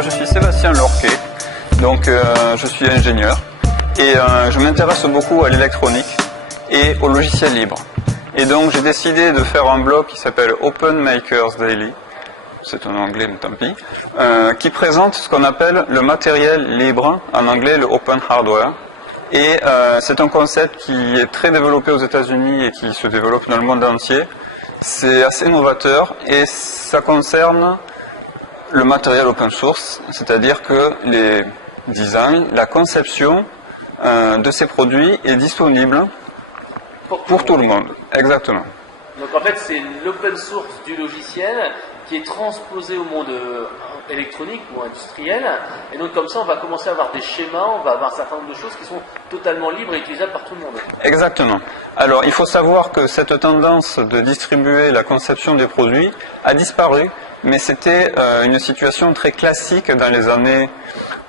moi je suis Sébastien Lorquet, donc je suis ingénieur et je m'intéresse beaucoup à l'électronique et au logiciel libre. Et donc j'ai décidé de faire un blog qui s'appelle Open Makers Daily, c'est en anglais mais tant pis, qui présente ce qu'on appelle le matériel libre, en anglais le Open Hardware. Et c'est un concept qui est très développé aux États-Unis et qui se développe dans le monde entier. C'est assez novateur et ça concerne le matériel open source, c'est-à-dire que les designs, la conception de ces produits est disponible pour tout le monde. Exactement. Donc en fait c'est l'open source du logiciel qui est transposé au monde électronique ou industriel, et donc comme ça on va commencer à avoir des schémas, on va avoir un certain nombre de choses qui sont totalement libres et utilisables par tout le monde. Exactement. Alors il faut savoir que cette tendance de distribuer la conception des produits a disparu, mais c'était une situation très classique dans les années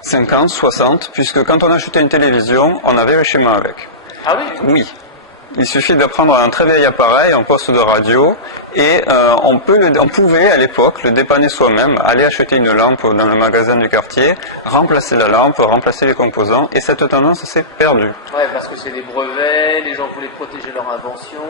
50, 60, puisque quand on achetait une télévision, on avait le schéma avec. Ah oui? Oui. Il suffit de prendre un très vieil appareil, un poste de radio, et on pouvait à l'époque le dépanner soi-même, aller acheter une lampe dans le magasin du quartier, remplacer la lampe, remplacer les composants, et cette tendance s'est perdue. Ouais, parce que c'est des brevets, les gens voulaient protéger leur invention,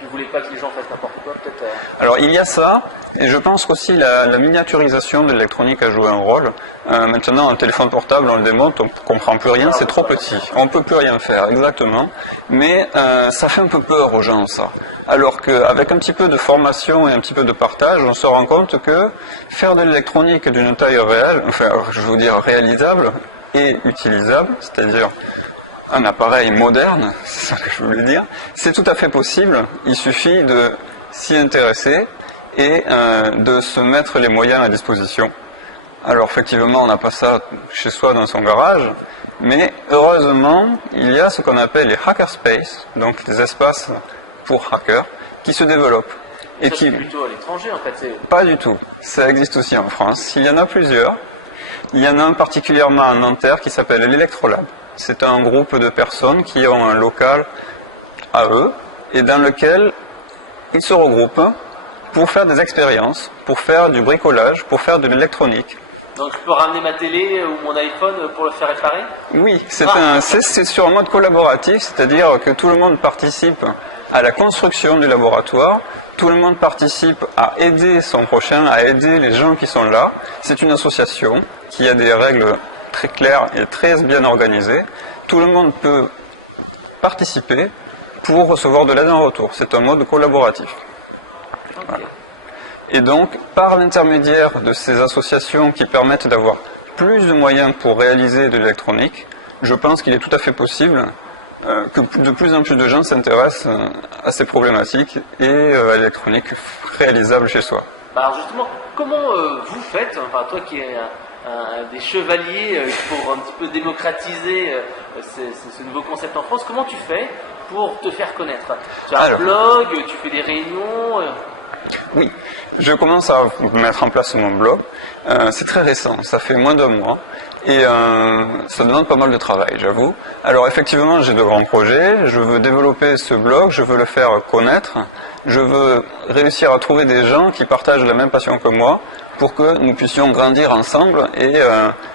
ils ne voulaient pas que les gens fassent n'importe quoi, peut-être. Alors il y a ça, et je pense qu'aussi la miniaturisation de l'électronique a joué un rôle. Maintenant, un téléphone portable, on le démonte, on ne comprend plus rien, c'est trop petit. On ne peut plus rien faire, exactement. Mais ça fait un peu peur aux gens, ça. Alors qu'avec un petit peu de formation et un petit peu de partage, on se rend compte que faire de l'électronique d'une taille réelle, enfin, je veux dire réalisable et utilisable, c'est-à-dire un appareil moderne, c'est ça que je voulais dire, c'est tout à fait possible. Il suffit de s'y intéresser et de se mettre les moyens à disposition. Alors effectivement, on n'a pas ça chez soi dans son garage, mais heureusement, il y a ce qu'on appelle les hackerspaces, donc des espaces pour hackers, qui se développent. Et ça, c'est plutôt à l'étranger en fait. Pas du tout. Ça existe aussi en France. Il y en a plusieurs. Il y en a un particulièrement à Nanterre qui s'appelle l'Electrolab. C'est un groupe de personnes qui ont un local à eux et dans lequel ils se regroupent pour faire des expériences, pour faire du bricolage, pour faire de l'électronique. Donc je peux ramener ma télé ou mon iPhone pour le faire réparer? Oui, c'est sur un mode collaboratif, c'est-à-dire que tout le monde participe à la construction du laboratoire, tout le monde participe à aider son prochain, à aider les gens qui sont là. C'est une association qui a des règles très claires et très bien organisées. Tout le monde peut participer pour recevoir de l'aide en retour. C'est un mode collaboratif. Okay. Voilà. Et donc, par l'intermédiaire de ces associations qui permettent d'avoir plus de moyens pour réaliser de l'électronique, je pense qu'il est tout à fait possible que de plus en plus de gens s'intéressent à ces problématiques et à l'électronique réalisable chez soi. Alors justement, comment vous faites, enfin toi qui es des chevaliers pour un petit peu démocratiser ce nouveau concept en France, comment tu fais pour te faire connaître? Tu as un blog, tu fais des réunions Oui, je commence à mettre en place mon blog. C'est très récent, ça fait moins d'un mois. Et ça demande pas mal de travail, j'avoue. Alors effectivement, j'ai de grands projets. Je veux développer ce blog, je veux le faire connaître. Je veux réussir à trouver des gens qui partagent la même passion que moi pour que nous puissions grandir ensemble et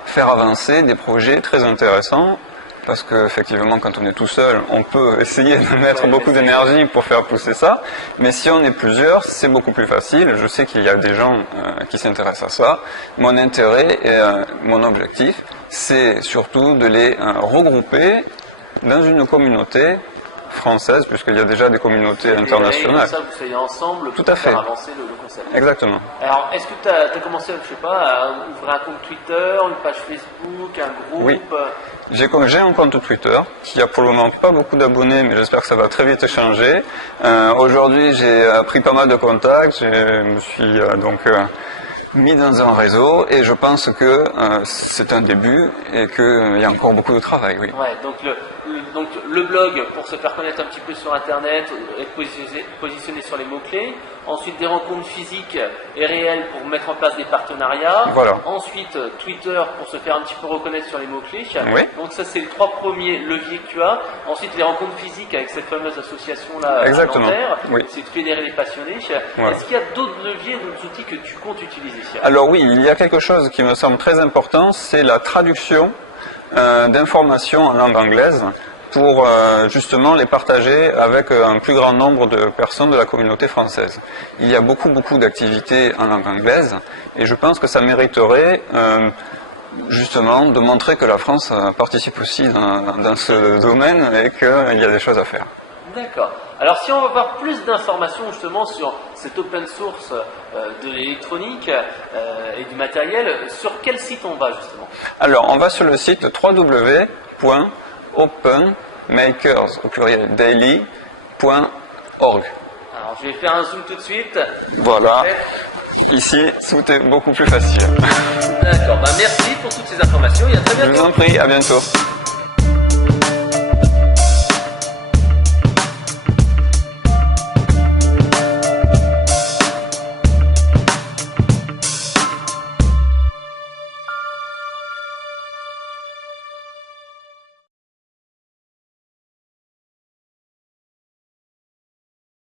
faire avancer des projets très intéressants. Parce qu'effectivement, quand on est tout seul, on peut essayer de mettre beaucoup d'énergie pour faire pousser ça. Mais si on est plusieurs, c'est beaucoup plus facile. Je sais qu'il y a des gens qui s'intéressent à ça. Mon intérêt et mon objectif, c'est surtout de les regrouper dans une communauté française, puisqu'il y a déjà des communautés internationales. Comme ça, vous soyez ensemble pour faire avancer le concept. Exactement. Alors, est-ce que tu as commencé, je sais pas, à ouvrir un compte Twitter, une page Facebook, un groupe? Oui. J'ai un compte Twitter qui a pour le moment pas beaucoup d'abonnés, mais j'espère que ça va très vite changer. Aujourd'hui, j'ai pris pas mal de contacts, je me suis mis dans un réseau et je pense que c'est un début et qu'il y a encore beaucoup de travail. Oui. Ouais, donc le blog pour se faire connaître un petit peu sur Internet, être positionné sur les mots-clés. Ensuite, des rencontres physiques et réelles pour mettre en place des partenariats. Voilà. Ensuite, Twitter pour se faire un petit peu reconnaître sur les mots-clés. Oui. Donc ça, c'est les 3 premiers leviers que tu as. Ensuite, les rencontres physiques avec cette fameuse association-là à Nanterre. Oui. C'est de fédérer les passionnés. Ouais. Est-ce qu'il y a d'autres leviers, d'autres outils que tu comptes utiliser? Alors oui, il y a quelque chose qui me semble très important, c'est la traduction d'informations en langue anglaise pour justement les partager avec un plus grand nombre de personnes de la communauté française. Il y a beaucoup d'activités en langue anglaise et je pense que ça mériterait justement de montrer que la France participe aussi dans ce domaine et qu'il y a des choses à faire. D'accord. Alors si on veut avoir plus d'informations justement sur cette open source de l'électronique et du matériel, sur quel site on va justement? Alors on va sur le site www.openmakers au pluriel daily.org. Alors je vais faire un zoom tout de suite. Voilà. Ici, tout est beaucoup plus facile. D'accord. Merci pour toutes ces informations et à très bientôt. Je vous en prie, à bientôt.